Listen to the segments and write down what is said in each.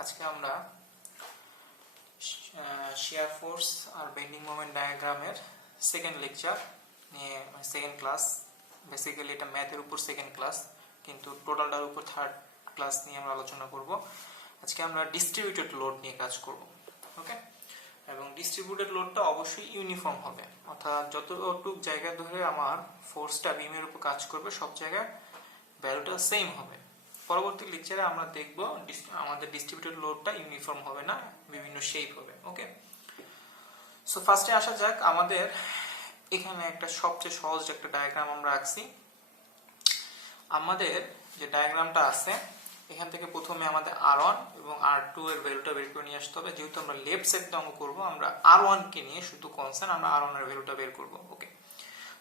আজকে আমরা shear force আর bending moment ডায়াগ্রামের সেকেন্ড লেকচার নিয়ে সেকেন্ড ক্লাস, বেসিক্যালি এটা ম্যাথের উপর সেকেন্ড ক্লাস, কিন্তু টোটালটার উপর থার্ড ক্লাস নিয়ে আমরা আলোচনা করব। আজকে আমরা ডিস্ট্রিবিউটেড লোড নিয়ে কাজ করব। ওকে, এবং ডিস্ট্রিবিউটেড লোডটা অবশ্যই ইউনিফর্ম হবে, অর্থাৎ যতটুকু জায়গা ধরে আমার ফোর্সটা বিমের উপর কাজ করবে সব জায়গায় ভ্যালুটা সেম হবে। পরবর্তী লেকচারে আমরা দেখব আমাদের ডিস্ট্রিবিউটেড লোডটা ইউনিফর্ম হবে না, বিভিন্ন শেপ হবে। ওকে, সো ফার্স্টে আসা যাক। আমাদের এখানে একটা সবচেয়ে সহজ একটা ডায়াগ্রাম আমরা আঁকছি। আমাদের যে ডায়াগ্রামটা আছে এখান থেকে প্রথমে আমাদের R1 এবং R2 এর ভ্যালুটা বের করে নিয়ে আসতে হবে। যেহেতু আমরা লেফট সাইড অঙ্ক করব, আমরা R1 কে নিয়ে শুধু কনস্ট্যান্ট আমরা R1 এর ভ্যালুটা বের করব। ওকে,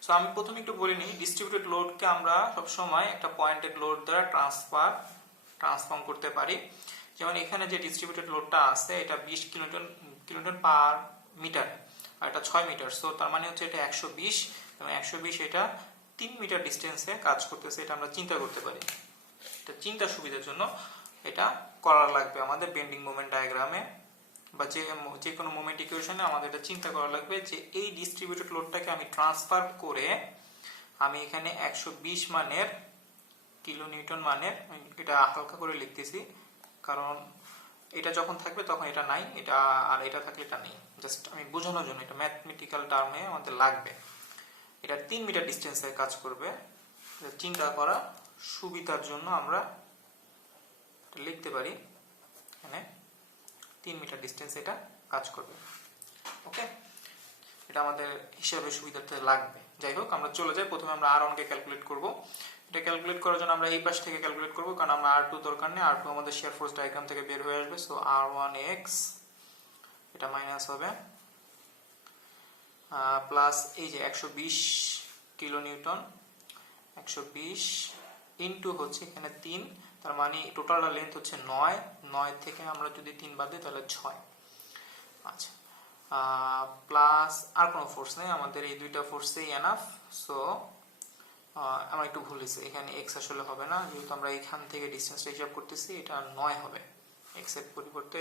সো আমি প্রথমে একটু বলে নিই, ডিস্ট্রিবিউটেড লোডকে আমরা সবসময় একটা পয়েন্টেড লোড দ্বারা ট্রান্সফর্ম করতে পারি। যেমন এখানে যে ডিস্ট্রিবিউটেড লোডটা আছে এটা 20 কিলোনিউটন পার মিটার, আর এটা 6 মিটার। সো তার মানে হচ্ছে এটা 120, এবং 120 এটা 3 মিটার ডিস্টেন্সে কাজ করতেছে। এটা আমরা চিন্তা করতে পারি, এটা চিন্তার সুবিধার জন্য এটা করা লাগবে আমাদের বেন্ডিং মোমেন্ট ডায়াগ্রামে বা যে কোনো মোমেন্ট ইকুয়েশনে আমাদের এটা চিন্তা করা লাগবে যে এই ডিস্ট্রিবিউটেড লোডটাকে আমি ট্রান্সফার করে আমি এখানে 120 মানের কিলোনিউটন মানের, এটা হালকা করে লিখতেছি কারণ এটা যখন থাকবে তখন এটা নাই, এটা আর এটা থাকলে এটা নেই, জাস্ট আমি বোঝানোর জন্য, এটা ম্যাথমেটিক্যাল টার্মে আমাদের লাগবে। এটা 3 মিটার ডিস্টেন্সে কাজ করবে। চিন্তা করা সুবিধার জন্য আমরা লিখতে পারি এখানে 3 মিটার ডিস্টেন্স এটা কাজ করবে। ওকে, এটা আমাদের হিসাবে সুবিধার্থে লাগবে। যাই হোক, আমরা চলে যাই। প্রথমে আমরা R1 কে ক্যালকুলেট করব। এটা ক্যালকুলেট করার জন্য আমরা এই পাশ থেকে ক্যালকুলেট করব, কারণ আমরা R2 দরকার নেই। R2 আমাদের শিয়ার ফোর্স ডায়াগ্রাম থেকে বের হয়ে আসবে। সো R1x এটা মাইনাস হবে প্লাস এই যে 120 কিলোনিউটন, 120 ইনটু হচ্ছে এখানে 3, তার মানে টোটালটা লেন্থ হচ্ছে 9 থেকে আমরা যদি 3 বাদ দিই তাহলে 6। আচ্ছা, প্লাস আর কোনো ফোর্স নেই, আমাদের এই দুইটা ফোর্সেই এনাফ। সো আমরা একটু ভুল হয়েছে, এখানে x আসলে হবে না, যেহেতু আমরা এখান থেকে ডিসটেন্সটা হিসাব করতেছি, এটা 9 হবে, x এর পরিবর্তে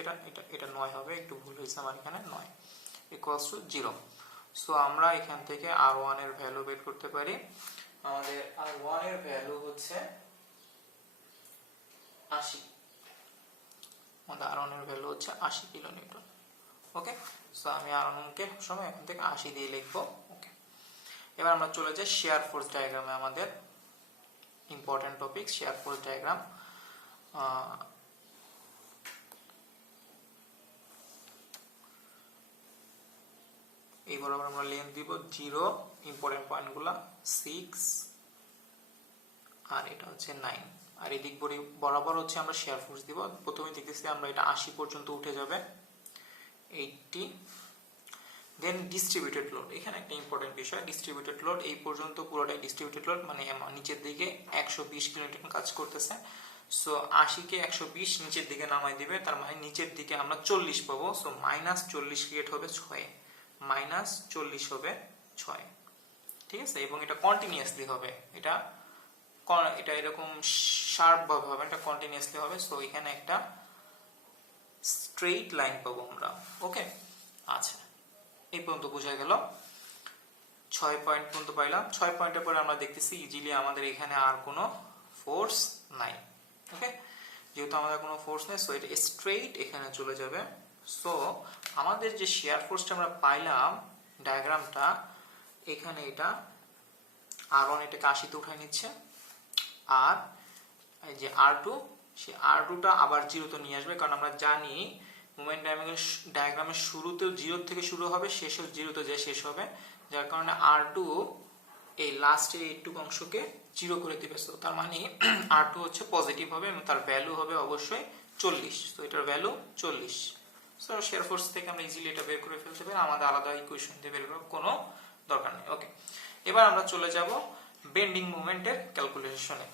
এটা 9 হবে, একটু ভুল হয়েছে আমার এখানে। 9 ইকুয়ালস টু 0। সো আমরা এখান থেকে R1 এর ভ্যালু বের করতে পারি। আমাদের R1 এর ভ্যালু হচ্ছে 80, আমাদের R1 এর ভ্যালু হচ্ছে 80 কিলোনিউটন। ওকে, সো আমি R1 কে সবসময় এখান থেকে 80 দিয়ে লিখবো। ওকে, এবার আমরা চলে যাই শিয়ার ফোর্স ডায়াগ্রামে, আমাদের important topic shear force diagram. এই বরাবর আমরা লেন্থ দিব 0, ইম্পর্টেন্ট পয়েন্টগুলো 6 আর এটা হচ্ছে 9, আর এই দিক বরাবর হচ্ছে আমরা শিয়ার ফোর্স দিব। প্রথমে দেখতেছি আমরা এটা 80 পর্যন্ত উঠে যাবে, 80। দেন ডিস্ট্রিবিউটেড লোড, এখানে একটা ইম্পর্টেন্ট বিষয়, ডিস্ট্রিবিউটেড লোড এই পর্যন্ত পুরোটাই ডিস্ট্রিবিউটেড লোড, মানে নিচের দিকে 120 কিলোনিউটন কাজ করতেছে। সো 80 কে 120 নিচের দিকে নামাই দিবে, তার মানে নিচের দিকে আমরা 40 পাবো। সো মাইনাস 40 ক্রিয়েট হবে 6, মাইনাস 40 হবে 6, ঠিক আছে। এবং এটা কন্টিনিউয়াসলি হবে, এটা এরকম শার্প ভাবে হবে, এটা কন্টিনিউয়াসলি হবে। সো এখানে একটা স্ট্রেইট লাইন পাবো আমরা। ওকে, আচ্ছা, এই পর্যন্ত বোঝা গেল। 6 পয়েন্ট পর্যন্ত পাইলাম। 6 পয়েন্টের পরে আমরা দেখতেছি ইজিলি আমাদের এখানে আর কোনো ফোর্স নাই। ওকে, যেহেতু আমাদের কোনো ফোর্স নেই, সো এটা স্ট্রেইট এখানে চলে যাবে। সো আমাদের যে শিয়ার ফোর্সটা আমরা পাইলাম ডায়াগ্রামটা, এখানে এটা R1 এটাকে 80 তে উঠাই নিচ্ছে, আর এই যে R2, সে R2টা আবার 0 তে নিয়ে আসবে, কারণ আমরা জানি মোমেন্ট ডায়াগ্রামের শুরুতেও 0 থেকে শুরু হবে, শেষেও 0 তে যায় শেষ হবে, যার কারণে R2 এই লাস্টের এইটুকু অংশকে 0 করে দিবে। সো তার মানে R2 হচ্ছে পজিটিভ হবে এবং তার ভ্যালু হবে অবশ্যই 40। তো এটার ভ্যালু 40। সো শিয়ার ফোর্স থেকে আমরা ইজিলি এটা বের করে ফেলতে পারি, আমাদের আলাদা ইকুয়েশন দিয়ে বের করার কোনো দরকার নেই। ওকে, এবার আমরা চলে যাব বেন্ডিং মোমেন্টের ক্যালকুলেশনে।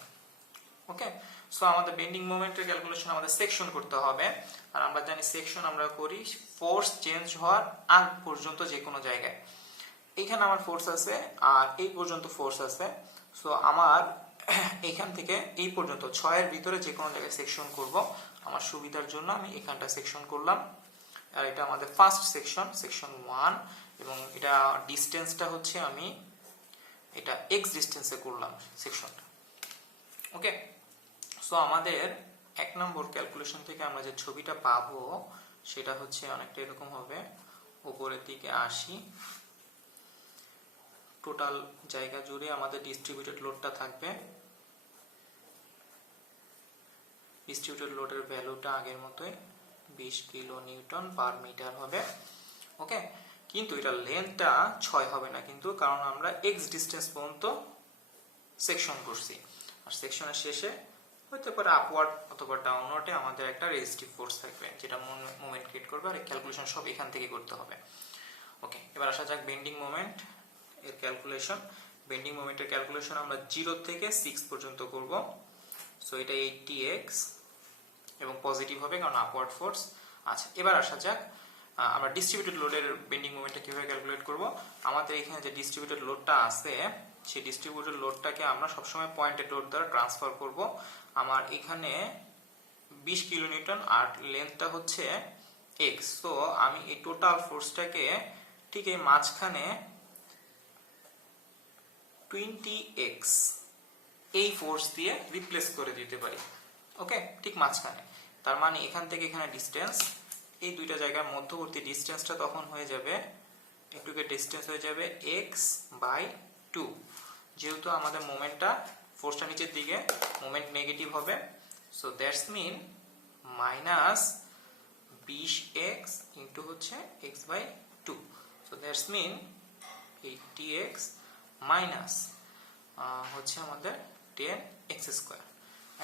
ওকে, সো আমাদের বেন্ডিং মোমেন্টের ক্যালকুলেশন আমাদের সেকশন করতে হবে, আর আমরা জানি সেকশন আমরা করি ফোর্স চেঞ্জ হওয়ার আগ পর্যন্ত যে কোনো জায়গায়। এখানে আমার ফোর্স আছে আর এই পর্যন্ত ফোর্স আছে। সো আমার এইখান থেকে এই পর্যন্ত 6 এর ভিতরে যে কোনো জায়গায় সেকশন করব। আমার সুবিধার জন্য আমি এখানটা সেকশন করলাম। আর এটা আমাদের ফার্স্ট সেকশন, সেকশন 1, এবং এটা ডিসটেন্সটা হচ্ছে আমি এটা x ডিসটেন্সে করলাম সেকশনটা। ওকে, সো আমাদের 1 নম্বর ক্যালকুলেশন থেকে আমরা যে ছবিটা পাবো সেটা হচ্ছে অনেকটা এরকম হবে। উপরের দিকে আসি, টোটাল জায়গা জুড়ে আমাদের ডিস্ট্রিবিউটেড লোডটা থাকবে। ডিস্ট্রিবিউটেড লোডের ভ্যালুটা আগের মতোই 20 কিলো নিউটন পার মিটার হবে। ওকে, কিন্তু এটা লেন্থটা 6 হবে না কিন্তু, কারণ আমরা x ডিসটেন্স পর্যন্ত সেকশন করছি। আর সেকশনের শেষে হতে পারে আপওয়ার্ড অথবা ডাউনওয়ার্ডে আমাদের একটা রেজিস্টিভ ফোর্স থাকবে যেটা মোমেন্ট ক্রিয়েট করবে। আর ক্যালকুলেশন সব এখান থেকে করতে হবে। ওকে, এবার আসা যাক বেন্ডিং মোমেন্ট এর ক্যালকুলেশন। বেন্ডিং মোমেন্টের ক্যালকুলেশন আমরা 0 থেকে 6 পর্যন্ত করব। সো এটা 80x এবং পজিটিভ হবে কারণ আপওয়ার্ড ফোর্স। আচ্ছা, এবার আসা যাক আমরা ডিস্ট্রিবিউটেড লোডের বেন্ডিং মোমেন্টটা কিভাবে ক্যালকুলেট করব। আমাদের এখানে যে ডিস্ট্রিবিউটেড লোডটা আছে সেই ডিস্ট্রিবিউটেড লোডটাকে আমরা সবসময় পয়েন্টেড লোড দ্বারা ট্রান্সফার করব। আমার এখানে 20 কিলো নিউটন আর লেন্থটা হচ্ছে x। সো আমি এই টোটাল ফোর্সটাকে ঠিক এই মাঝখানে 20x এই ফোর্স দিয়ে রিপ্লেস করে দিতে পারি। ওকে, ঠিক মাঝখানে। তার মানে এখান থেকে এখানে ডিসটেন্স, এই দুইটা জায়গার মধ্যবর্তী ডিসটেন্সটা তখন হয়ে যাবে, একটুকে ডিসটেন্স হয়ে যাবে x/2। যেহেতু আমাদের মোমেন্টটা ফোর্সটা নিচের দিকে, মোমেন্ট নেগেটিভ হবে। So that's mean -20x into হচ্ছে x/2। So that's mean 80x minus হচ্ছে আমাদের 10x²।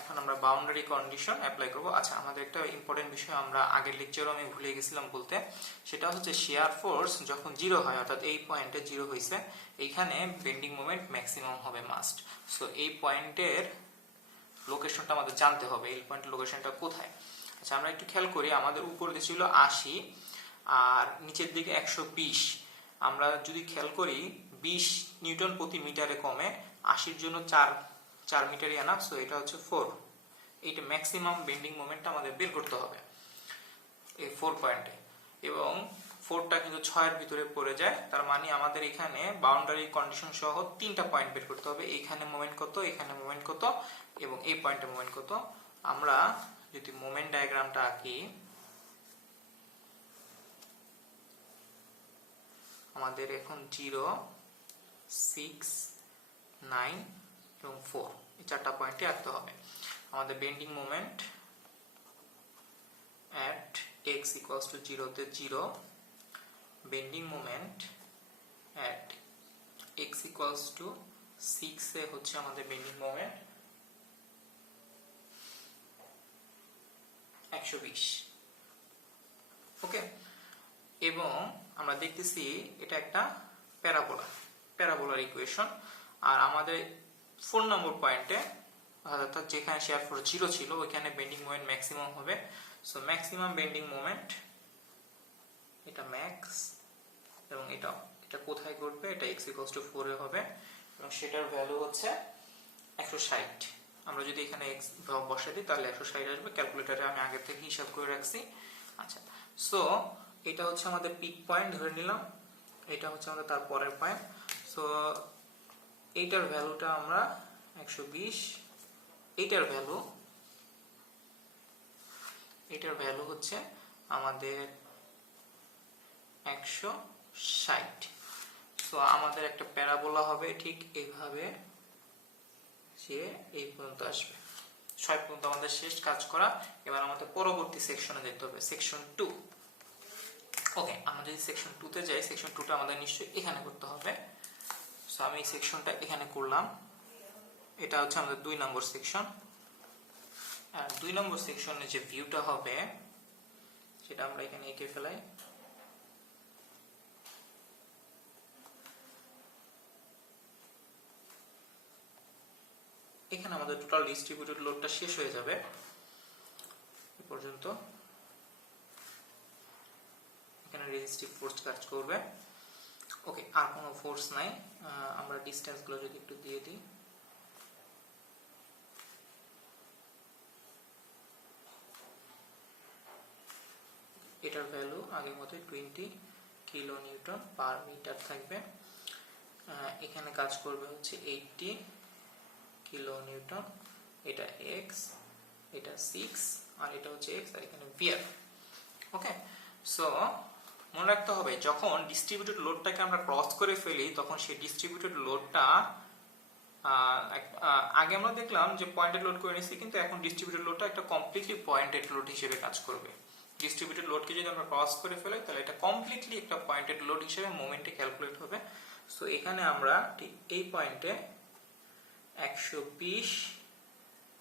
এখন আমরা বাউন্ডারি কন্ডিশন অ্যাপ্লাই করব। আচ্ছা, আমাদের একটা ইম্পর্টেন্ট বিষয় আমরা আগের লেকচারও আমি ভুলে গেছিলাম বলতে, সেটা হচ্ছে শেয়ার ফোর্স যখন 0 হয়, অর্থাৎ এই পয়েন্টে 0 হয়েছে, এইখানে বেন্ডিং মোমেন্ট ম্যাক্সিমাম হবে মাস্ট। সো এই পয়েন্টের লোকেশনটা আমাদের জানতে হবে, এই পয়েন্টের লোকেশনটা কোথায়। আচ্ছা, আমরা একটু খেয়াল করি, আমাদের উপরে ছিল 80 আর নিচের দিকে 120। আমরা যদি খেয়াল করি 20 নিউটন প্রতি মিটারে কমে, 80-র জন্য 4 মিটারই এনাফ। সো এটা হচ্ছে 4। এইটা ম্যাক্সিমাম বেন্ডিং মোমেন্টটা আমাদের বের করতে হবে এই 4 পয়েন্টে, এবং 4টা কিন্তু 6 এর ভিতরে পড়ে যায়। তার মানে আমাদের এখানে বাউন্ডারি কন্ডিশন সহ 3টা পয়েন্ট বের করতে হবে। এইখানে মোমেন্ট কত, এখানে মোমেন্ট কত, এবং এই পয়েন্টে মোমেন্ট কত। আমরা যদি মোমেন্ট ডায়াগ্রামটা আঁকি, আমাদের এখন 0, 6, 9 এবং 4 এই 4টা পয়েন্টে আঁকতে হবে। আমাদের বেন্ডিং মোমেন্ট at x = 0 তে 0, বেন্ডিং মোমেন্ট at x = 6 এ হচ্ছে আমাদের বেন্ডিং মোমেন্ট 120। ওকে, এবং আমরা দেখতেছি এটা একটা প্যারাবোলার ইকুয়েশন। আর আমাদের 4 নম্বর পয়েন্টে, অর্থাৎ যেখানে শেয়ার ফোর্স 0 ছিল, ওইখানে বেন্ডিং মোমেন্ট ম্যাক্সিমাম হবে। সো ম্যাক্সিমাম বেন্ডিং মোমেন্ট, এটা ম্যাক্স, এবং এটা কোথায় ঘটবে, এটা x = 4 এ হবে, এবং সেটার ভ্যালু হচ্ছে 160। আমরা যদি এখানে x বসাই দিই তাহলে 160 আসবে। ক্যালকুলেটরে আমি আগে থেকে হিসাব করে রাখছি। আচ্ছা, সো এটা হচ্ছে আমাদের পিক পয়েন্ট ধরে নিলাম, এটা হচ্ছে আমাদের তার পরের পয়েন্ট। সো এইটার ভ্যালুটা আমরা 120, এইটার ভ্যালু হচ্ছে আমাদের 160। সো আমাদের একটা প্যারাবোলা হবে ঠিক এইভাবে, যে এই পর্যন্ত আসবে। 6 পর্যন্ত আমাদের শেষ কাজ করা। এবার আমাদের পরবর্তী সেকশনে যেতে হবে, সেকশন 2। ওকে, আমরা যদি সেকশন 2 তে যাই, সেকশন 2টা আমাদের নিশ্চয়ই এখানে করতে হবে। সো আমি এই সেকশনটা এখানে করলাম। এটা হচ্ছে আমাদের 2 নম্বর সেকশন। আর 2 নম্বর সেকশনে যে ভিউটা হবে সেটা আমরা এখানে এঁকে ফেলাই। এখানে আমাদের টোটাল ডিস্ট্রিবিউটেড লোডটা শেষ হয়ে যাবে এই পর্যন্ত। এখানে রেজিস্টিভ ফোর্স কাজ করবে। ওকে, আর কোনো ফোর্স নাই। আমরা ডিসটেন্স গুলো যদি একটু দিয়ে দিই, এটার ভ্যালু আগের মতো 20 কিলো নিউটন পার মিটার থাকবে। এখানে কাজ করবে হচ্ছে 80 কিলো নিউটন, এটা এক্স, এটা 6 আর এটা হচ্ছে এক্স আর এখানে ভিআর। ওকে, সো মনে রাখতে হবে যখন ডিস্ট্রিবিউটেড লোডটাকে আমরা ক্রস করে ফেলি তখন সেই ডিস্ট্রিবিউটেড লোডটা আগে আমরা দেখলাম যে পয়েন্টেড লোড করে নিচ্ছি, কিন্তু এখন ডিস্ট্রিবিউটেড লোডটা একটা কমপ্লিটলি পয়েন্টেড লোড হিসেবে কাজ করবে। ডিস্ট্রিবিউটেড লোডকে যদি আমরা ক্রস করে ফেলি তাহলে এটা কমপ্লিটলি একটা পয়েন্টেড লোড হিসেবে মোমেন্টে ক্যালকুলেট হবে। সো এখানে আমরা ঠিক এই পয়েন্টে 120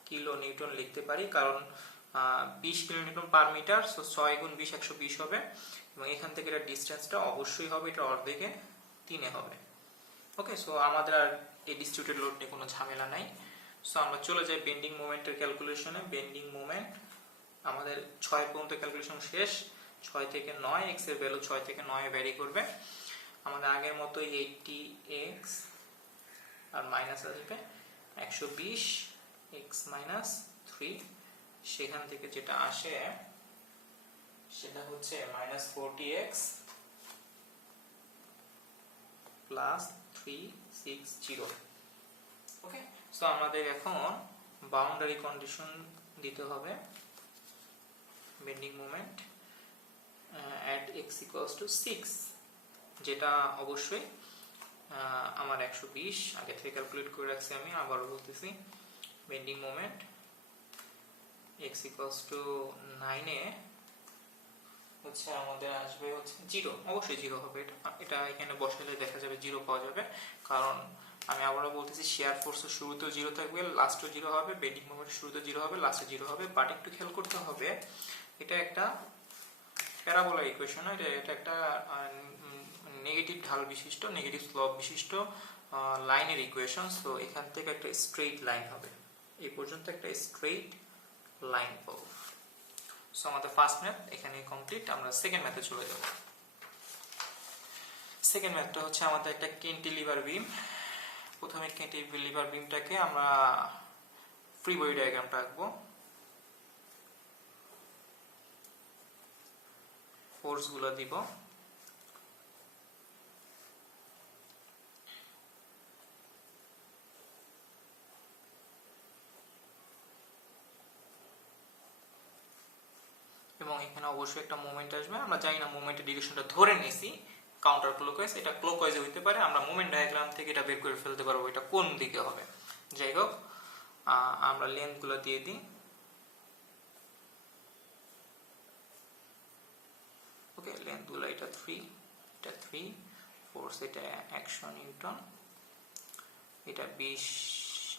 কিলো নিউটন লিখতে পারি, কারণ 20 kilo newton per metre, so 6 গুণ 20 120 হবে, এবং এখান থেকে এটা ডিস্টেন্সটা অবশ্যই হবে এটা অর্ধেকে 3 হবে। ওকে, সো আমাদের আর এই ডিস্ট্রিবিউটেড লোড নিয়ে কোনো ঝামেলা নাই। সো আমরা চলে যাই বেন্ডিং মোমেন্টের ক্যালকুলেশনে। বেন্ডিং মোমেন্ট আমাদের 6 পর্যন্ত ক্যালকুলেশন শেষ। 6 থেকে 9, এক্স এর ভ্যালু 6 থেকে 9 ভ্যারি করবে। আমাদের আগের মতো 80 এক্স আর মাইনাস আসবে 120 এক্স মাইনাস 3, সেখান থেকে যেটা আসে সেটা হচ্ছে -40x প্লাস 360। ওকে, সো আমাদের এখন বাউন্ডারি কন্ডিশন দিতে হবে। বেন্ডিং মোমেন্ট at x = 6, যেটা অবশ্যই আমার 120 আগে থেকে ক্যালকুলেট করে রাখছি, আমি আবারও বলতেছি। বেন্ডিং মোমেন্ট x = 9 এ হচ্ছে আমাদের আসবে হচ্ছে 0, অবশ্যই 0 হবে। এটা এখানে বসালে দেখা যাবে 0 পাওয়া যাবে, কারণ আমি আবারও বলতেছি শেয়ার ফোর্সের শুরুতেও 0 থাকবে, লাস্টেও 0 হবে, বেন্ডিং মোমেন্টের শুরুতে 0 হবে, লাস্টে 0 হবে। বাট একটু খেয়াল করতে হবে, এটা একটা প্যারাবোলা ইকুয়েশন, এটা একটা নেগেটিভ ঢাল বিশিষ্ট, নেগেটিভ স্লোপ বিশিষ্ট লাইনের ইকুয়েশন। সো এখান থেকে একটা স্ট্রেইট লাইন হবে, এই পর্যন্ত একটা স্ট্রেইট লাইন পাবো। সো আমাদের ফার্স্ট ম্যাথ এখানে কমপ্লিট। আমরা সেকেন্ড ম্যাথে চলে যাব। সেকেন্ড ম্যাথটা হচ্ছে আমাদের একটা ক্যান্টিলিভার বিম। প্রথমে ক্যান্টিলিভার বিমটাকে আমরা ফ্রি বডি ডায়াগ্রামটা আঁকবো। ফোর্স গুলো দিব, এবং এখানে অবশ্যই একটা মোমেন্ট আসবে। আমরা জানি না মোমেন্টের ডিরেকশনটা ধরে নিছি কাউন্টার ক্লকওয়াইজ, এটা ক্লকওয়াইজে হইতে পারে, আমরা মোমেন্ট ডায়াগ্রাম থেকে এটা বের করে ফেলতে পারবো এটা কোন দিকে হবে। যাই হোক, আমরা লেন্থ গুলো দিয়ে দিই। ওকে, লেন্থ গুলো এটা 3, এটা 3, ফোর্স এটা 100 নিউটন, এটা 20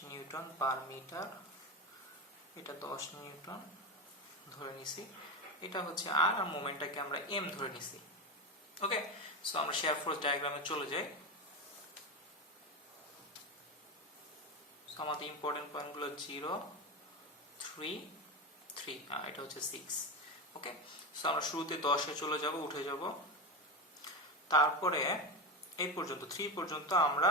নিউটন পার মিটার, এটা 10 নিউটন ধরে নিছি, এটা হচ্ছে আর মোমেন্টটাকে আমরা এম ধরে নিছি। ওকে, সো আমরা শেয়ার ফোর্স ডায়াগ্রামে চলে যাই। সো আমাদের ইম্পর্টেন্ট পয়েন্টগুলো 0 3 3, এটা হচ্ছে 6। ওকে, সো আমরা শুরুতে 10 এ চলে যাব, উঠে যাব, তারপরে এই পর্যন্ত 3 পর্যন্ত আমরা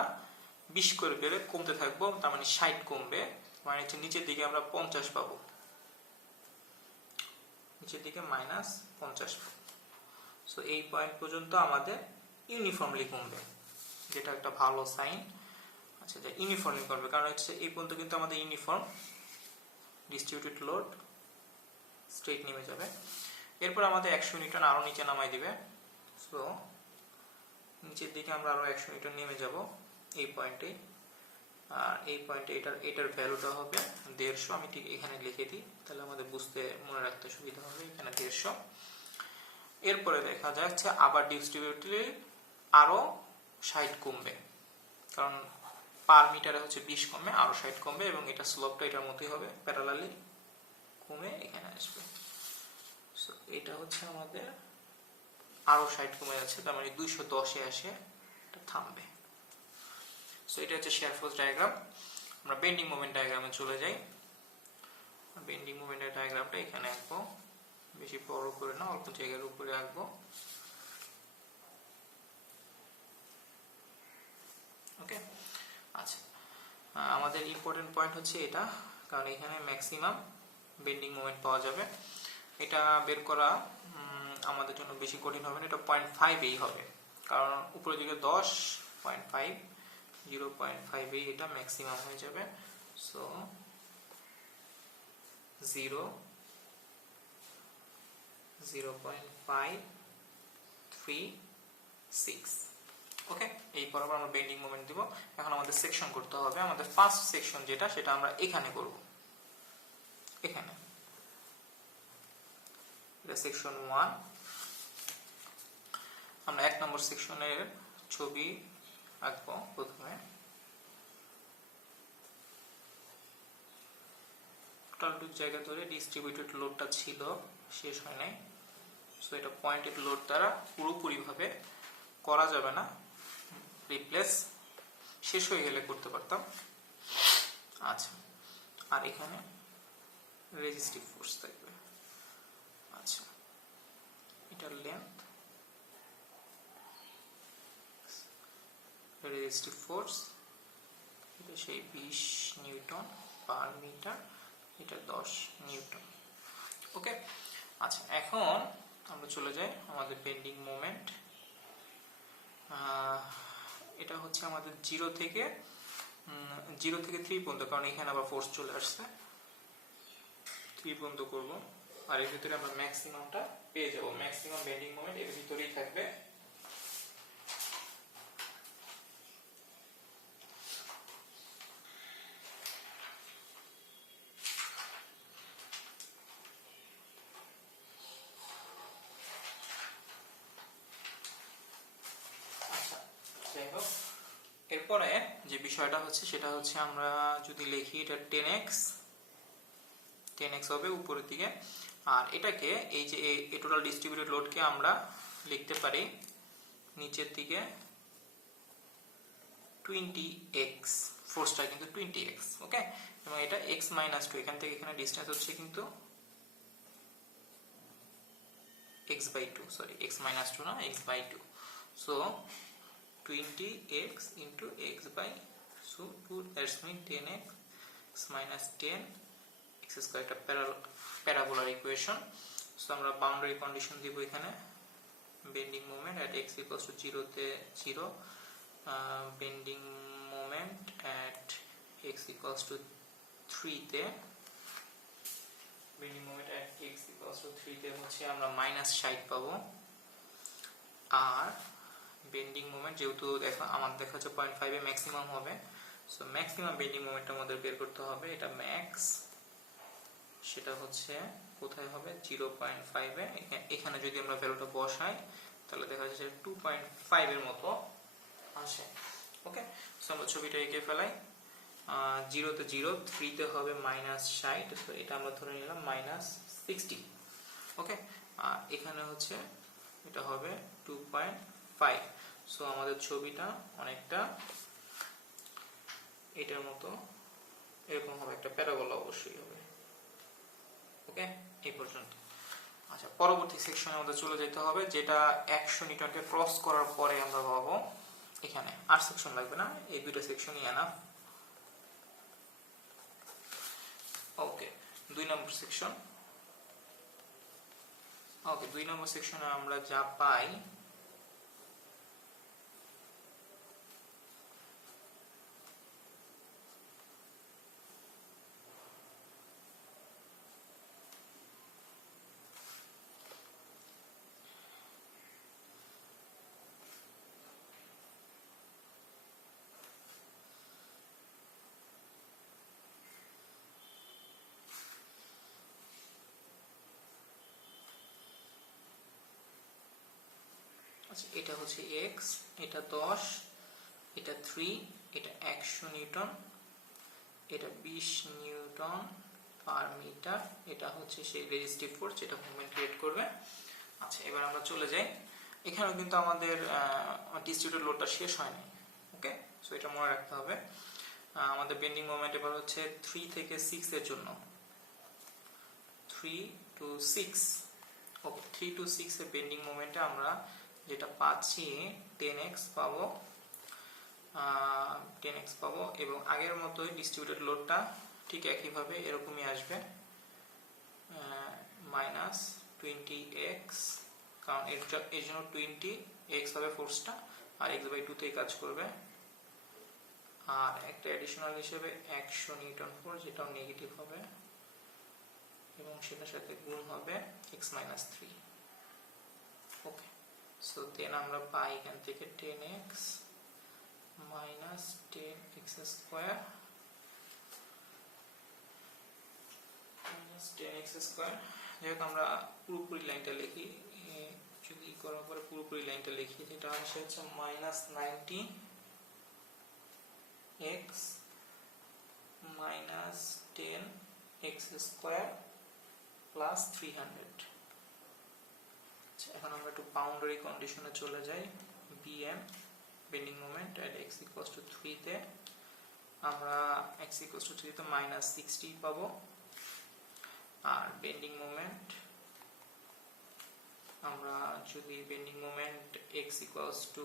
20 করে করে কমতে থাকবো, তার মানে 60 কমবে, মানে হচ্ছে নিচের দিকে আমরা 50 পাবো, নিচের দিকে -50। সো এই পয়েন্ট পর্যন্ত আমাদের ইউনিফর্মলি কমবে, যেটা একটা ভালো সাইন। আচ্ছা, যে ইউনিফর্মলি কমবে কারণ হচ্ছে এই পর্যন্ত কিন্তু আমাদের ইউনিফর্ম ডিস্ট্রিবিউটেড লোড স্ট্রেট নেমে যাবে। এরপর আমাদের 100 নিউটন আরো নিচে নামাই দিবে। সো নিচের দিকে আমরা আরো 100 নিউটন নেমে যাব এই পয়েন্টে, আর এই পয়েন্টে এটার ভ্যালুটা হবে 150। আমি ঠিক এখানে লিখে দিই, তাহলে আমাদের বুঝতে মনে রাখতে সুবিধা হবে। এখানে 150। এরপরে দেখা যাচ্ছে আবার ডিস্ট্রিবিউটলি আরো 60 কমবে, কারণ পার মিটারে হচ্ছে 20 কমবে, আরো 60 কমবে, এবং এটা স্লোপটা এটার মতোই হবে, প্যারালালি কমে এখানে আসবে। সো এটা হচ্ছে আমাদের আরো 60 কমে যাচ্ছে, তার মানে 210 এ আসে এটা থামবে। সো এটা হচ্ছে শেয়ার ফোর্স ডায়াগ্রাম। আমরা বেন্ডিং মোমেন্ট ডায়াগ্রামে চলে যাই। বেন্ডিং মোমেন্টের ডায়াগ্রামটা এখানে আঁকবো, বেশি বড় করে না, অল্প জায়গার উপরে আঁকবো। ওকে, আচ্ছা, আমাদের ইম্পর্টেন্ট পয়েন্ট হচ্ছে এটা, কারণ এখানে ম্যাক্সিমাম বেন্ডিং মোমেন্ট পাওয়া যাবে। এটা বের করা আমাদের জন্য বেশি কঠিন হবে না, এটা 0.5 এই হবে, কারণ উপরের দিকে 10, 0.5, 0.5 এই এটা ম্যাক্সিমাম হয়ে যাবে। সো 0, 0.536। ওকে, এই বরাবর আমরা বেন্ডিং মোমেন্ট দিব। এখন আমাদের সেকশন করতে হবে। আমাদের ফার্স্ট সেকশন যেটা, সেটা আমরা এখানে করব। এখানে এটা সেকশন 1। আমরা 1 নম্বর সেকশনের ছবি আঁকবো প্রথমে। টোটাল জায়গা ধরে ডিস্ট্রিবিউটেড লোডটা ছিল, শেষ হয় নাই। সো এটা পয়েন্টেড লোড দ্বারা পুরোপুরি ভাবে করা যাবে না, রিপ্লেস শেষ হয়ে গেলে করতে পারতাম। আচ্ছা, আর এখানে রেজিস্টিভ ফোর্স থাকবে। আচ্ছা, এটার লেন্থ, রেজিস্টিভ ফোর্স এটা সেই 20 নিউটন পার মিটার, এটা 10 নিউটন। ওকে, আচ্ছা এখন আমরা চলে যাই আমাদের বেন্ডিং মোমেন্ট। এটা হচ্ছে আমাদের 0 থেকে 3 পর্যন্ত, কারণ এখানে আবার ফোর্স চলে আসছে। 3 পর্যন্ত করব, আর এর ভিতরে আমরা ম্যাক্সিমামটা পেয়ে যাব। ম্যাক্সিমাম বেন্ডিং মোমেন্ট এর ভিতরেই থাকবে। এরপরে যে বিষয়টা হচ্ছে সেটা হচ্ছে আমরা যদি লিখি এটা 10x হবে উপরের দিকে, আর এটাকে এই যে এই টোটাল ডিস্ট্রিবিউটেড লোডকে আমরা লিখতে পারি নিচের দিকে 20x, ফোর্সটা কিন্তু 20x। ওকে, এবং এটা x - 2, এখান থেকে এখানে ডিসটেন্স হচ্ছে কিন্তু x/2, সরি x - 2 না, x/2। So 20x into x/2, that's mean 10x minus 10 x square, একটা প্যারাবোলার ইকুয়েশন। সো আমরা বাউন্ডারি কন্ডিশন দিব এখানে। Bending moment at x equals to 0 তে 0, bending moment at x equals to 3 তে, bending moment at x equals to 3 তে হচ্ছে আমরা -60 পাবো। আর বেন্ডিং মোমেন্ট যেহেতু আমাদের দেখা যাচ্ছে 0.5 এ ম্যাক্সিমাম হবে, সো ম্যাক্সিমাম বেন্ডিং মোমেন্ট আমাদের বের করতে হবে। এটা ম্যাক্স, সেটা হচ্ছে কোথায় হবে 0.5 এ। এখানে যদি আমরা ভ্যালুটা বসাই তাহলে দেখা যাচ্ছে 2.5 এর মতো আসে। ওকে, সো আমরা ছবিটা এঁকে ফেলাই। 0 তে 0, 3 তে হবে -60, সো এটা আমরা ধরে নিলাম -60। ওকে, আর এখানে হচ্ছে এটা হবে 2.5। সো আমাদের ছবিটা অনেকটা এটার মতো এরকম হবে, একটা প্যারাবোলা অবশ্যই হবে। ওকে, এই পর্যন্ত। আচ্ছা, পরবর্তী সেকশনে আমাদের চলে যেতে হবে, যেটা 100 নিউটনকে ক্রস করার পরে আমরা পাবো। এখানে আর সেকশন লাগবে না, এই দুইটা সেকশনই এনাফ। ওকে, 2 নম্বর সেকশন। ওকে, 2 নম্বর সেকশনে আমরা যা পাই, এটা হচ্ছে x, এটা 10, এটা 3, এটা 100 নিউটন, এটা 20 নিউটন পার মিটার, এটা হচ্ছে সেই রেজিস্টিভ ফোর্স যেটা মুভমেন্ট ক্রিয়েট করবে। আচ্ছা, এবার আমরা চলে যাই। এখানেও কিন্তু আমাদের ডিস্ট্রিবিউটেড লোডটা শেষ হয়নি। ওকে, সো এটা মনে রাখতে হবে। আমাদের বেন্ডিং মোমেন্ট এবার হচ্ছে 3 থেকে 6 এর জন্য, 3 to 6। ওকে, 3 to 6 এর বেন্ডিং মোমেন্টে আমরা যেটা পাচ্ছি 10x পাবো, 10x পাবো, এবং আগের মতোই ডিস্ট্রিবিউটেড লোডটা ঠিক একইভাবে এরকমই আসবে, -20x কারণ এর জন্য 20 এক্স হবে ফোর্সটা, আর এক্স বাই 2 তে কাজ করবে। আর একটা অ্যাডিশনাল হিসেবে 100 নিউটন ফোর্স, যেটাও নেগেটিভ হবে, এবং সেটার সাথে গুণ হবে x মাইনাস 3। ওকে, সো দেন আমরা পাই এখান থেকে 10x minus 10x square minus 10x square. যেহেতু আমরা পুরোপুরি লাইনটা লিখি, যদি করার পরে পুরোপুরি লাইনটা লিখি, যেটা আসে হচ্ছে minus 90x minus 10x square plus 300। এখন আমরা একটু বাউন্ডারি কন্ডিশনে চলে যাই। bm bending moment at x equals to 3 তে আমরা x ইকুয়ালস টু 3 তে মাইনাস 60 পাবো। আর বেন্ডিং মোমেন্ট আমরা যদি bending moment x equals to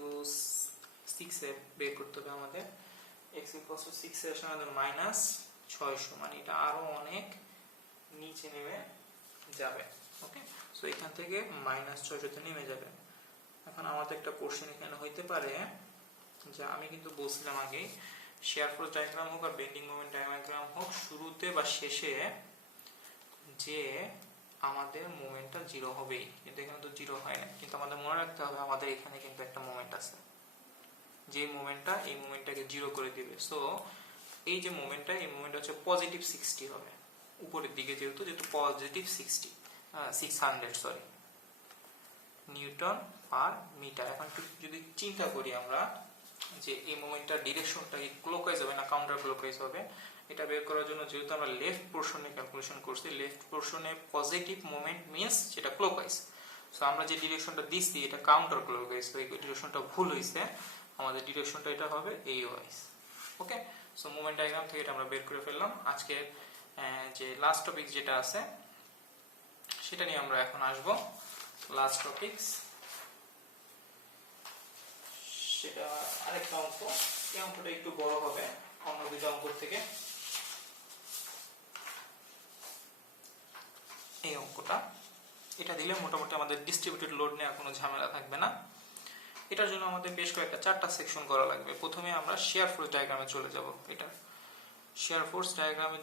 6 এ বের করতে হবে আমাদের, x ইকুয়ালস টু 6 এর আসলে আমাদের মাইনাস 600, মানে এটা আরো অনেক নিচে নেমে যাবে। ওকে, সো এখান থেকে মাইনাস 600 তে নেমে যাবে। এখন আমাদের একটা কোশ্চেন এখানে হইতে পারে, যা আমি কিন্তু বলছিলাম আগে, শেয়ার ফোর্স ডায়াগ্রাম হোক আর বেন্ডিং মোমেন্ট ডায়াগ্রাম হোক, শুরুতে বা শেষে যে আমাদের মোমেন্টটা জিরো হবেই, কিন্তু এখানে তো জিরো হয় না। কিন্তু আমাদের মনে রাখতে হবে আমাদের এখানে কিন্তু একটা মোমেন্ট আছে, যে মোমেন্টটা এই মোমেন্টটাকে জিরো করে দিবে। সো এই যে মোমেন্টটা, এই মোমেন্ট হচ্ছে পজিটিভ 60 হবে উপরের দিকে, যেহেতু positive 600 sorry newton per metre. এখন যদি চিন্তা করি আমরা যে এই মোমেন্টটার ডিরেকশনটা কি ক্লকওয়াইজ হবে না কাউন্টার ক্লকওয়াইজ হবে, এটা বের করার জন্য যেহেতু আমরা লেফট পোরশনে ক্যালকুলেশন করছি, লেফট পোরশনে পজিটিভ মোমেন্ট মিন্স সেটা ক্লকওয়াইজ। সো আমরা যে ডিরেকশনটা দিচ্ছি এটা কাউন্টার ক্লকওয়াইজ, তো এই ডিরেকশনটা ভুল হয়েছে, আমাদের ডিরেকশনটা এটা হবে এই ওয়াইজ। ওকে, সো মোমেন্ট ডায়াগ্রাম থেকে এটা আমরা বের করে ফেললাম। আজকে যে লাস্ট টপিক যেটা আছে সেটা নিয়ে আমরা এখন আসব। লাস্ট টপিকস সেটা আরেকটা অঙ্ক, এই অঙ্কটা একটু বড় হবে অন্য দুটো অঙ্ক থেকে। এই অঙ্কটা এটা দিলে মোটামুটি আমাদের ডিস্ট্রিবিউটেড লোড নিয়ে কোনো ঝামেলা থাকবে না। এটার জন্য আমাদের বেশ কয়েকটা 4টা সেকশন করা লাগবে। প্রথমে আমরা শেয়ার ফোর্স ডায়াগ্রামে চলে যাব। এটা শেয়ার ফোর্স ডায়াগ্রামে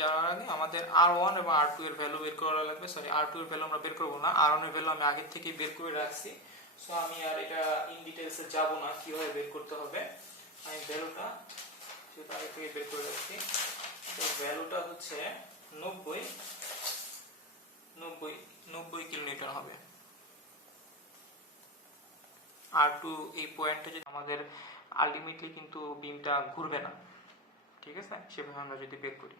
যাওয়ার আগে আমাদের R1 এবং R2 এর ভ্যালু বের করা লাগবে। সরি, R2 এর ভ্যালু আমরা বের করব না, R1 এর ভ্যালু আমি আগের থেকেই বের করে রাখছি। সো আমি আর এটা ইন ডিটেইলসে যাব না কিভাবে বের করতে হবে। আমি ভ্যালুটা সেটা আগে থেকে বের করে রাখছি। তো ভ্যালুটা হচ্ছে 90 কিলোনিউটন হবে। R2 এই পয়েন্টে যদি আমাদের আলটিমেটলি কিন্তু বিমটা ঘুরবে না, ঠিক আছে, সেভাবে আমরা যদি বের করি।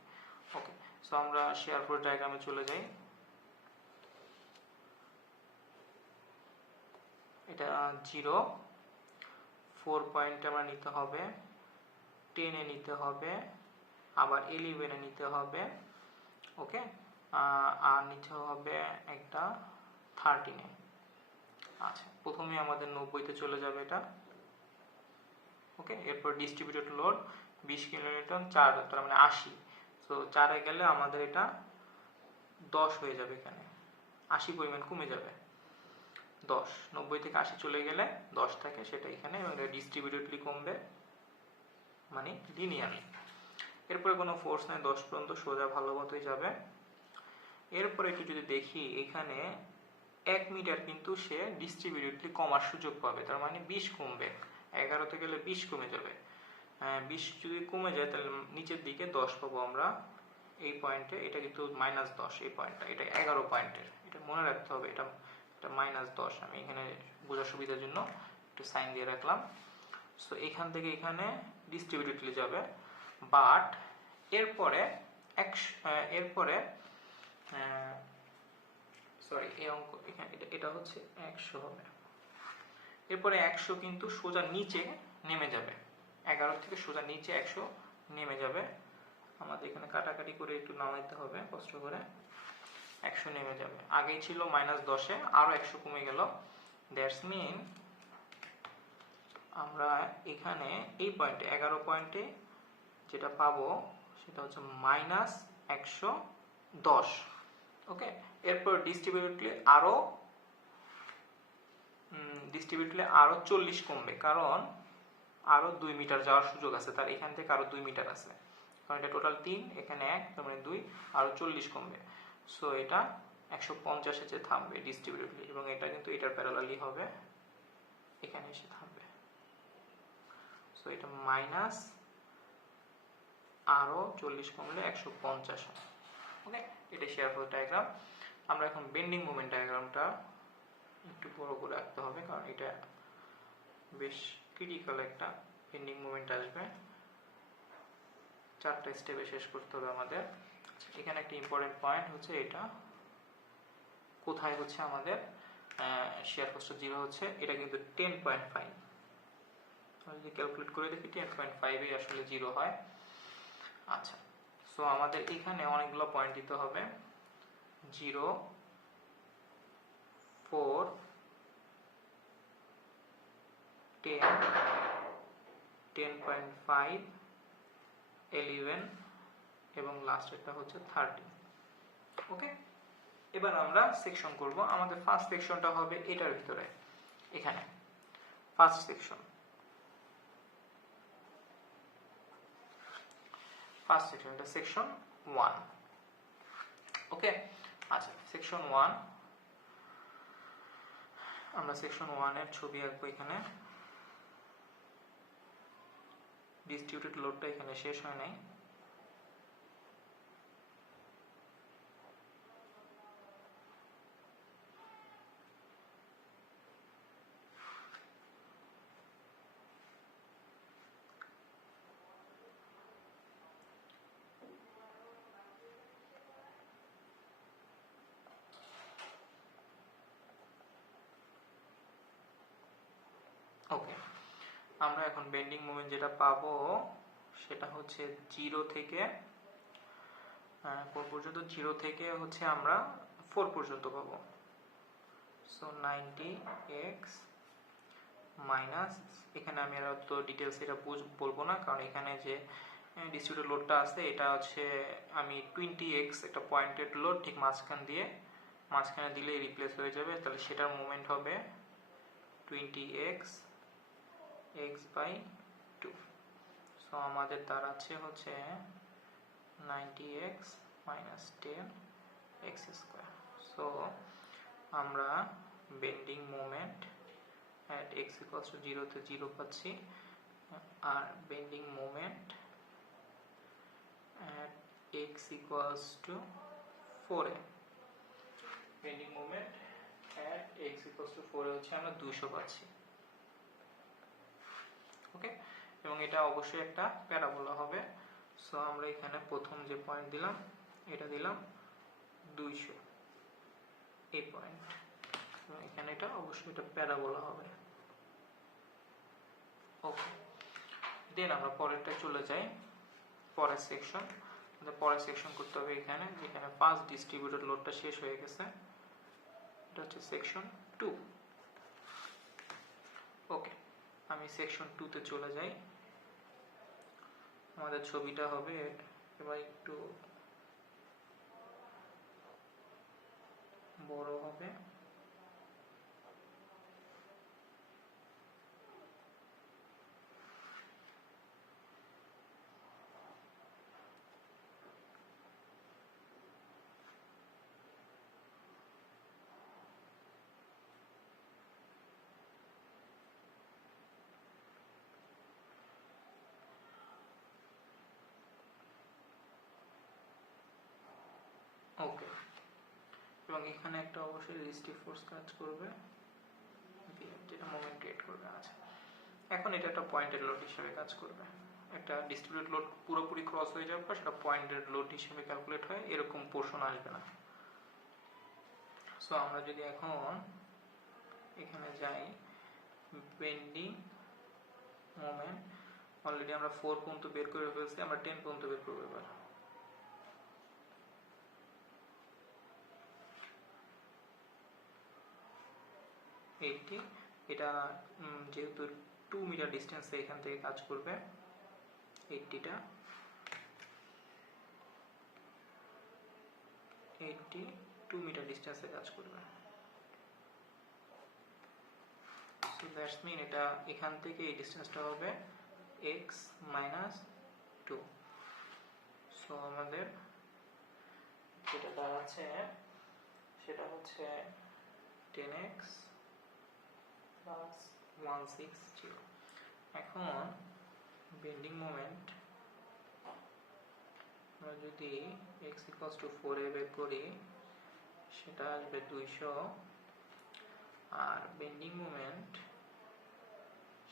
ওকে, সো আমরা শেয়ার ফোর্স ডায়াগ্রামে চলে যাই। এটা 0, 4 পয়েন্টে আমরা নিতে হবে, 10 এ নিতে হবে, আবার 11 এ নিতে হবে। ওকে, আর নিতে হবে একটা 13 এ। আচ্ছা, প্রথমে আমাদের 90 তে চলে যাবে এটা। ওকে, এরপর ডিস্ট্রিবিউটেড লোড 20 কিলোনিউটন, 4 তার মানে 80। সো 4 এ গেলে আমাদের এটা 10 হয়ে যাবে, এখানে 80 পরিমাণ কমে যাবে। 10, 90 থেকে 80 চলে গেলে 10 থাকে সেটা এখানে, এবং এটা ডিস্ট্রিবিউটেডলি কমবে, মানে লিনিয়ারলি। এরপরে কোনো ফোর্স নাই, 10 পর্যন্ত সোজা ভালো মতোই যাবে। এরপরে একটু যদি দেখি, এখানে 1 মিটার কিন্তু সে ডিস্ট্রিবিউটেডলি কমার সুযোগ পাবে, তার মানে 20 কমবে। 11 তে গেলে 20 কমে যাবে। 20 যদি কমে যায় তাহলে নিচের দিকে 10 পাবো আমরা এই পয়েন্টে। এটা কিন্তু -10, এই পয়েন্টটা, এটা 11 পয়েন্টের, এটা মনে রাখতে হবে। এটা -10, আমি এখানে বোঝার সুবিধার জন্য একটু সাইন দিয়ে রাখলাম। সো এখান থেকে এখানে ডিস্ট্রিবিউটেডলি যাবে, বাট এরপরে সরি, এই অঙ্ক এখানে এটা হচ্ছে 100 হবে। এরপরে 100 কিন্তু সোজা নিচে নেমে যাবে, 11 থেকে সোজা নিচে 100 নেমে যাবে। আমাদের এখানে কাটাকাটি করে একটু নামাইতে হবে কষ্ট করে। 100 নেমে যাবে, আগেই ছিল -10 এ, আরো 100 কমে গেল। দ্যাটস মিন আমরা এখানে এই পয়েন্টে 11 পয়েন্টে যেটা পাবো সেটা হচ্ছে -110। ওকে, এরপর ডিস্ট্রিবিউটেডলি আরো ডিস্ট্রিবিউটলে আরো 40 কমবে, কারণ আরো 2 মিটার যাওয়ার সুযোগ আছে তার, এখান থেকে আরো 2 মিটার আছে, কারণ এটা টোটাল 3, এখানে 1, তার মানে 2, আরো 40 কমবে। সো এটা 150 এসে থামবে ডিস্ট্রিবিউটলি, এবং এটা কিন্তু এটার প্যারালালি হবে, এখানে এসে থামবে। সো এটা মাইনাস আরো 40 কমলে 150 হবে। ওকে, এটা শেয়ার ফোর্স ডায়াগ্রাম। আমরা এখন বেন্ডিং মোমেন্ট ডায়াগ্রামটা একটু বড় করে রাখতে হবে, কারণ এটা বেশ ক্রিটিক্যাল একটা বেন্ডিং মোমেন্ট আসবে, 4টা স্টেপে শেষ করতে হবে আমাদের। এখানে একটা ইম্পর্টেন্ট পয়েন্ট হচ্ছে এটা কোথায় হচ্ছে আমাদের শেয়ার ফোর্সটা 0 হচ্ছে, এটা কিন্তু 10.5, যদি ক্যালকুলেট করে দেখি 10.5 আসলে 0 হয়। আচ্ছা, সো আমাদের এখানে অনেকগুলো পয়েন্ট দিতে হবে, 0, 4, 10, 10.5, 11 এবং লাস্টেরটা হচ্ছে 30। ওকে, এবার আমরা সেকশন করব। আমাদের ফার্স্ট সেকশনটা হবে এটার ভিতরে, এখানে ফার্স্ট সেকশন, এটা সেকশন 1। ওকে, আচ্ছা, সেকশন 1, আমরা সেকশন 1 এর ছবি আঁকবো। এখানে ডিস্ট্রিবিউটেড লোডটা এখানে শেষ হয় নাই, ওকে। আমরা এখন বেন্ডিং মোমেন্ট যেটা পাবো সেটা হচ্ছে 0 থেকে 4 পর্যন্ত, 0 থেকে হচ্ছে আমরা 4 পর্যন্ত পাবো। সো 90x মাইনাস, এখানে আমি আর তো ডিটেলস এটা বলবো না, কারণ এখানে যে ডিস্ট্রিবিউটেড লোডটা আছে এটা হচ্ছে আমি 20x একটা পয়েন্টেড লোড ঠিক মাঝখানে দিলেই রিপ্লেস হয়ে যাবে, তাহলে সেটার মোমেন্ট হবে 20x x/2। সো আমাদের তার আছে হচ্ছে 90x minus 10x square। So আমরা bending moment at x equals to 0 তে 0 পাচ্ছি, আর bending moment at x equals to 4 এ, bending moment at x equals to 4 এ হচ্ছে আমরা 200 পাচ্ছি। ওকে, এবং এটা অবশ্যই একটা প্যারাবোলা হবে। সো আমরা এখানে প্রথম যে পয়েন্ট দিলাম এটা দিলাম 200, এই পয়েন্ট, এবং এখানে এটা অবশ্যই এটা প্যারাবোলা হবে। ওকে, দেন আমরা পরেরটা চলে যাই, পরের সেকশন। পরের সেকশন করতে হবে এখানে, যেখানে ফার্স্ট ডিস্ট্রিবিউটেড লোডটা শেষ হয়ে গেছে, এটা হচ্ছে সেকশন 2। ওকে, আমি সেকশন 2 তে চলে যাই। আমাদের ছবিটা হবে এবার একটু বড় হবে। ওকে, এবং এখানে একটা অবশ্যই রেজিস্টিভ ফোর্স কাজ করবে, যেটা মোমেন্ট ক্রিয়েট করবে। আছে, এখন এটা একটা পয়েন্টেড লোড হিসেবে কাজ করবে। একটা ডিস্ট্রিবিউটেড লোড পুরোপুরি ক্রস হয়ে যাওয়ার পর সেটা পয়েন্টেড লোড হিসেবে ক্যালকুলেট হয়, এরকম পোর্শন আসবে না। সো আমরা যদি এখন এখানে যাই, বেন্ডিং মোমেন্ট অলরেডি আমরা 4 পর্যন্ত বের করে ফেলছি, আমরা 10 পর্যন্ত বের করবো এবার। এটা যেহেতু 2 মিটার ডিস্টেন্সে এখান থেকে কাজ করবে, 80টা 82 মিটার ডিস্টেন্সে কাজ করবে। সো দ্যাটস মিন এটা এখান থেকে এই ডিস্টেন্সটা হবে x মাইনাস 2। সো আমাদের যেটা দাঁড়াচ্ছে সেটা হচ্ছে 10x প্লাস 160। এখন বেন্ডিং মোমেন্ট আমরা যদি x ইকুয়ালস টু 4 এ বের করি সেটা আসবে 200, আর বেন্ডিং মোমেন্ট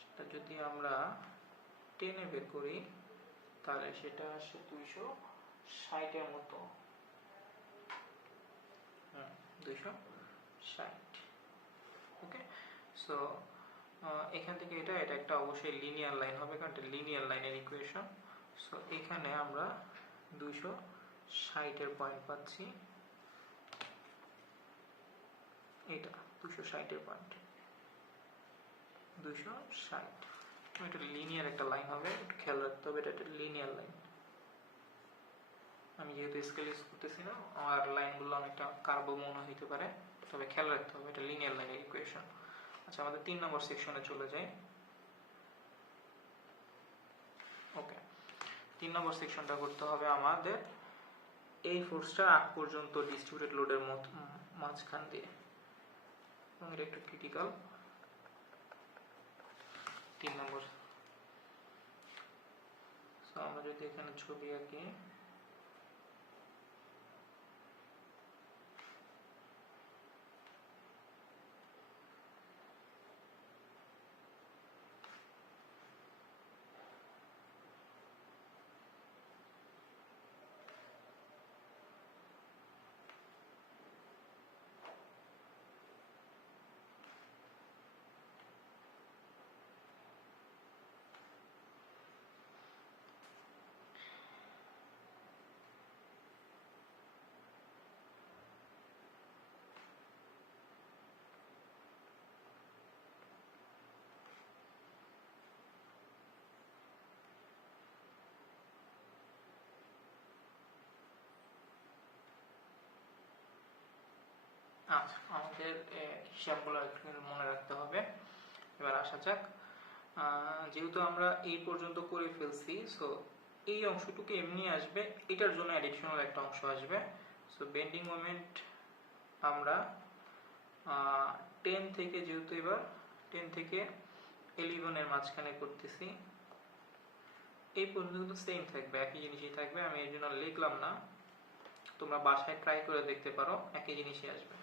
সেটা যদি আমরা 10 এ বের করি তাহলে সেটা আসে 260 এর মতো। 260। ওকে, সো এখান থেকে এটা একটা অবশ্যই লিনিয়ার লাইন হবে, কারণ এটা লিনিয়ার লাইনের ইকুয়েশন। সো এখানে আমরা 260 এর পয়েন্ট পাচ্ছি, এটা 260 এর পয়েন্ট, 260। এটা লিনিয়ার একটা লাইন হবে, একটু খেয়াল রাখতে হবে, এটা একটা লিনিয়ার লাইন। আমি যেহেতু স্কেল ইউজ করতেছি না, আমার লাইনগুলো অনেকটা কার্ভও মনে হইতে পারে, তবে খেয়াল রাখতে হবে এটা লিনিয়ার লাইনের ইকুয়েশন। আচ্ছা, আমাদের 3 নম্বর সেকশনে চলে যাই। ওকে, 3 নম্বর সেকশনটা করতে হবে আমাদের এই ফোর্সটা আগ পর্যন্ত ডিস্ট্রিবিউটেড লোডের মাঝখান দিয়ে, এবং এটা একটু ক্রিটিক্যাল। 3 নম্বর, সো আমরা যদি এখানে ছবি আঁকি, আচ্ছা, আমাদের হিসাবগুলো একটু মনে রাখতে হবে। এবার আসা যাক, যেহেতু আমরা এই পর্যন্ত করে ফেলছি, সো এই অংশটুকু এমনি আসবে, এটার জন্য অ্যাডিশনাল একটা অংশ আসবে। সো বেন্ডিং মোমেন্ট আমরা 10 থেকে, যেহেতু এবার 10 থেকে 11 এর মাঝখানে করতেছি, এই পর্যন্ত কিন্তু সেম থাকবে, একই জিনিসই থাকবে। আমি এর জন্য লিখলাম না, তোমরা বাসায় ট্রাই করে দেখতে পারো, একই জিনিসই আসবে।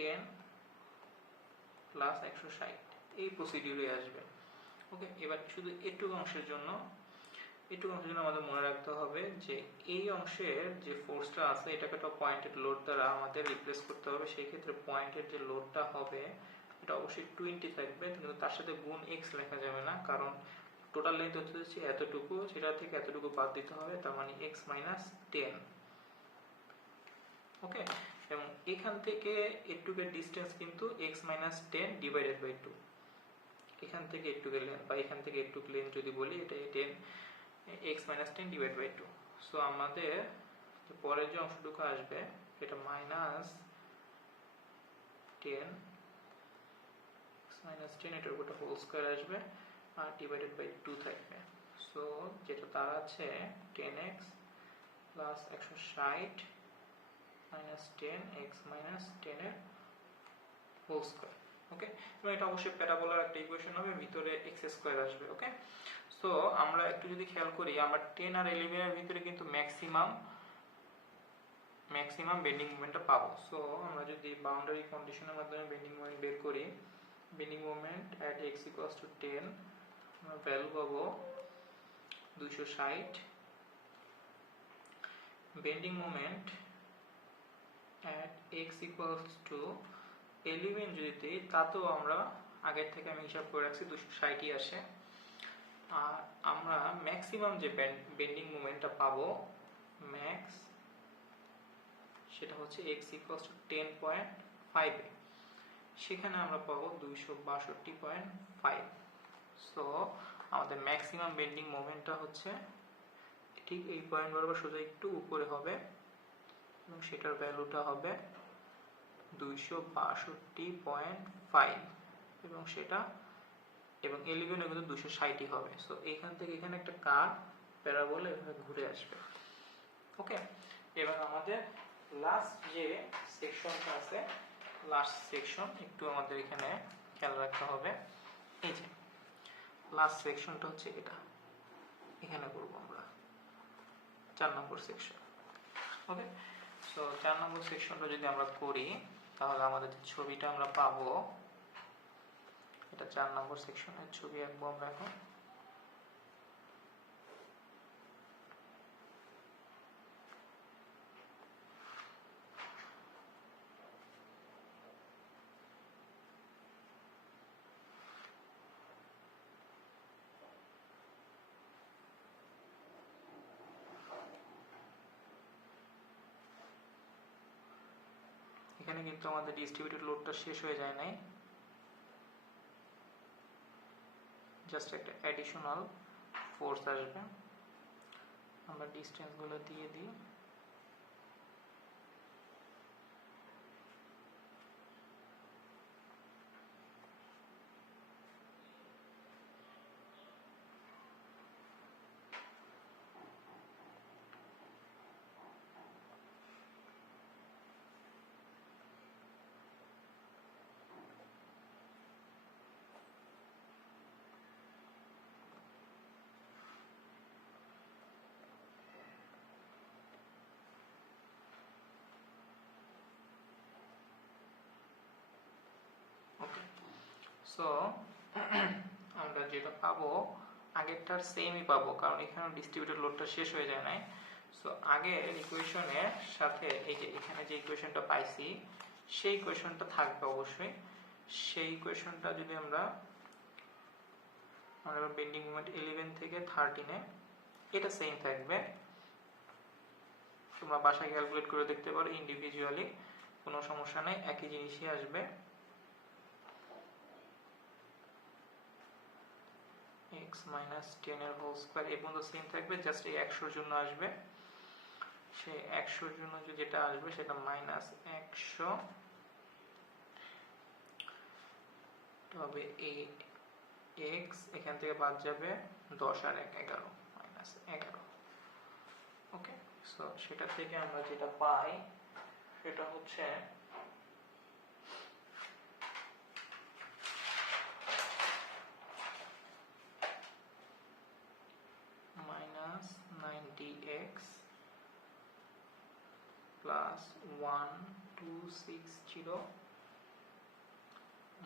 10 প্লাস 160 এই প্রসিডিউরে আসবে। ওকে, এবার শুধু এটুকু অংশের জন্য আমাদের মনে রাখতে হবে যে এই অংশের যে ফোর্সটা আছে এটাকে একটা পয়েন্টেড লোড দ্বারা আমাদের রিপ্লেস করতে হবে। সেই ক্ষেত্রে পয়েন্টের যে লোডটা হবে এটা অবশ্যই 20 থাকবে, কিন্তু তার সাথে গুণ x লেখা যাবে না, কারণ টোটাল লেন্থ হচ্ছে এতটুকু, সেটা থেকে এতটুকু বাদ দিতে হবে, তার মানে x মাইনাস 10। ওকে, এবং এখান থেকে এটুকের ডিস্টেন্স কিন্তু x মাইনাস 10 ডিভাইডেড বাই 2। এখান থেকে এটুকের লেন্থ বা এখান থেকে এটুক লেন্থ যদি বলি, এটা 10 x minus 10 divide by 2। So আমাদের পরের যে অংশটুকু আসবে এটা মাইনাস 10 x মাইনাস 10, এটার উপর হোল স্কয়ার আসবে আর ডিভাইডেড বাই 2 থাকবে। সো যেটা দাঁড়াচ্ছে 10x plus 160 minus 10 x minus 10 এর হোল স্কয়ার। ওকে, এবং এটা অবশ্যই প্যারাবোলার একটা ইকুয়েশন হবে, ভিতরে x স্কয়ার আসবে। ওকে, সো আমরা একটু যদি খেয়াল করি, আমরা 10 আর 11 এর ভিতরে কিন্তু ম্যাক্সিমাম বেন্ডিং মোমেন্টটা পাবো। সো আমরা যদি বাউন্ডারি কন্ডিশনের মাধ্যমে বেন্ডিং মোমেন্ট বের করি, bending moment at x equals to 10, আমরা ভ্যালু পাবো 260। Bending moment at x equals to 11 যদি দিই, তাতেও আমরা আগের থেকে আমি হিসাব করে রাখছি 260ই আসে। আর আমরা ম্যাক্সিমাম যে বেন্ডিং মোমেন্টটা পাবো ম্যাক্স, সেটা হচ্ছে x equals to 10.5 এ, সেখানে আমরা পাবো 262.5। সো আমাদের ম্যাক্সিমাম বেন্ডিং মোমেন্টটা হচ্ছে ঠিক এই পয়েন্ট বরাবর সোজা একটু উপরে হবে, এবং সেটার ভ্যালুটা হবে 262.5। এবং সেটা এবং 11 কিন্তু 260 হবে। সো এইখান থেকে এখানে একটা কার্ভ প্যারাবোলা এভাবে ঘুরে আসবে। ওকে, এবার আমাদের লাস্ট যে সেকশনটা আছে, লাস্ট সেকশন একটু আমাদের এখানে খেয়াল রাখতে হবে। এই যে লাস্ট সেকশনটা হচ্ছে এটা, এখানে করব আমরা 4 নম্বর সেকশন। ওকে, সো 4 নম্বর সেকশনটা যদি আমরা করি তাহলে আমাদের যে ছবিটা আমরা পাবো, এটা 4 নম্বর সেকশনের ছবি আঁকবো আমরা এখন। এখানে কিন্তু আমাদের ডিস্ট্রিবিউটেড লোডটা শেষ হয়ে যায় নাই, জাস্ট একটা অ্যাডিশনাল ফোর্স আসবে। আমরা ডিস্টেন্সগুলো দিয়ে দিই। ওকে, সো আমরা যেটা পাবো আগেরটার সেমই পাবো, কারণ এখানে ডিস্ট্রিবিউটেড লোডটা শেষ হয়ে যায় নাই। সো আগের ইকুয়েশনের সাথে এই যে এখানে যে ইকুয়েশনটা পাইছি সেই ইকুয়েশনটা থাকবে অবশ্যই। সেই ইকুয়েশনটা যদি আমরা বেন্ডিং মোমেন্ট 11 থেকে 13-এ এটা সেম থাকবে। তোমরা বাসায় ক্যালকুলেট করে দেখতে পারো ইন্ডিভিজুয়ালি, কোনো সমস্যা নেই, একই জিনিসই আসবে। x মাইনাস 10 এর হোল স্কয়ার এই পর্যন্ত সেম থাকবে, জাস্ট এই 100 জন্য আসবে। সেই 100 জন্য যেটা আসবে সেটা মাইনাস 100, তবে এই x এখান থেকে বাদ যাবে, 10 আর 1 11, মাইনাস 11। ওকে, সো সেটা থেকে আমরা যেটা পাই সেটা হচ্ছে minus 90x plus 1260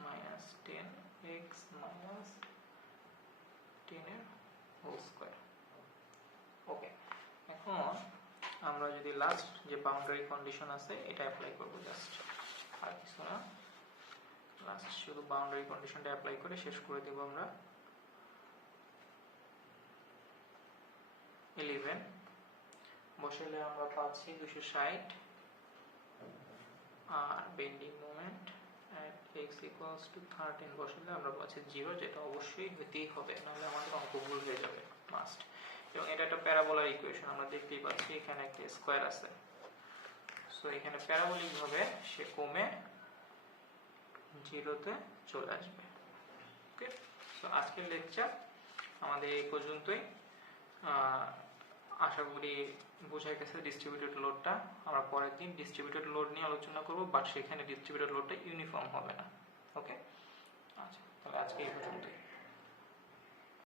minus 10x minus 10 এর হোল স্কয়ার। ওকে, এখন আমরা যদি লাস্ট যে বাউন্ডারি কন্ডিশন আছে এটা অ্যাপ্লাই করব, জাস্ট আর কিছু না, লাস্ট শুধু বাউন্ডারি কন্ডিশনটা অ্যাপ্লাই করে শেষ করে দেব আমরা। 11 বসালে আমরা পাচ্ছি 260, আর bending moment at x equals to 13 বসালে আমরা পাচ্ছি 0, যেটা অবশ্যই হতেই হবে, নাহলে আমাদের অঙ্ক ভুল হয়ে যাবে, মাস্ট। এবং এটা একটা প্যারাবোলার ইকুয়েশন, আমরা দেখতেই পাচ্ছি এখানে একটা স্কয়ার আছে। সো এখানে প্যারাবোলিক ভাবে সে কমে 0-তে চলে আসবে। ওকে, সো আজকের লেকচার আমাদের এই পর্যন্তই। আশা করি বোঝা গেছে ডিস্ট্রিবিউটেড লোডটা। আমরা পরের দিন ডিস্ট্রিবিউটেড লোড নিয়ে আলোচনা করব, বাট সেখানে ডিস্ট্রিবিউটেড লোডটা ইউনিফর্ম হবে না। ওকে, আচ্ছা, তাহলে আজকে এই পর্যন্তই।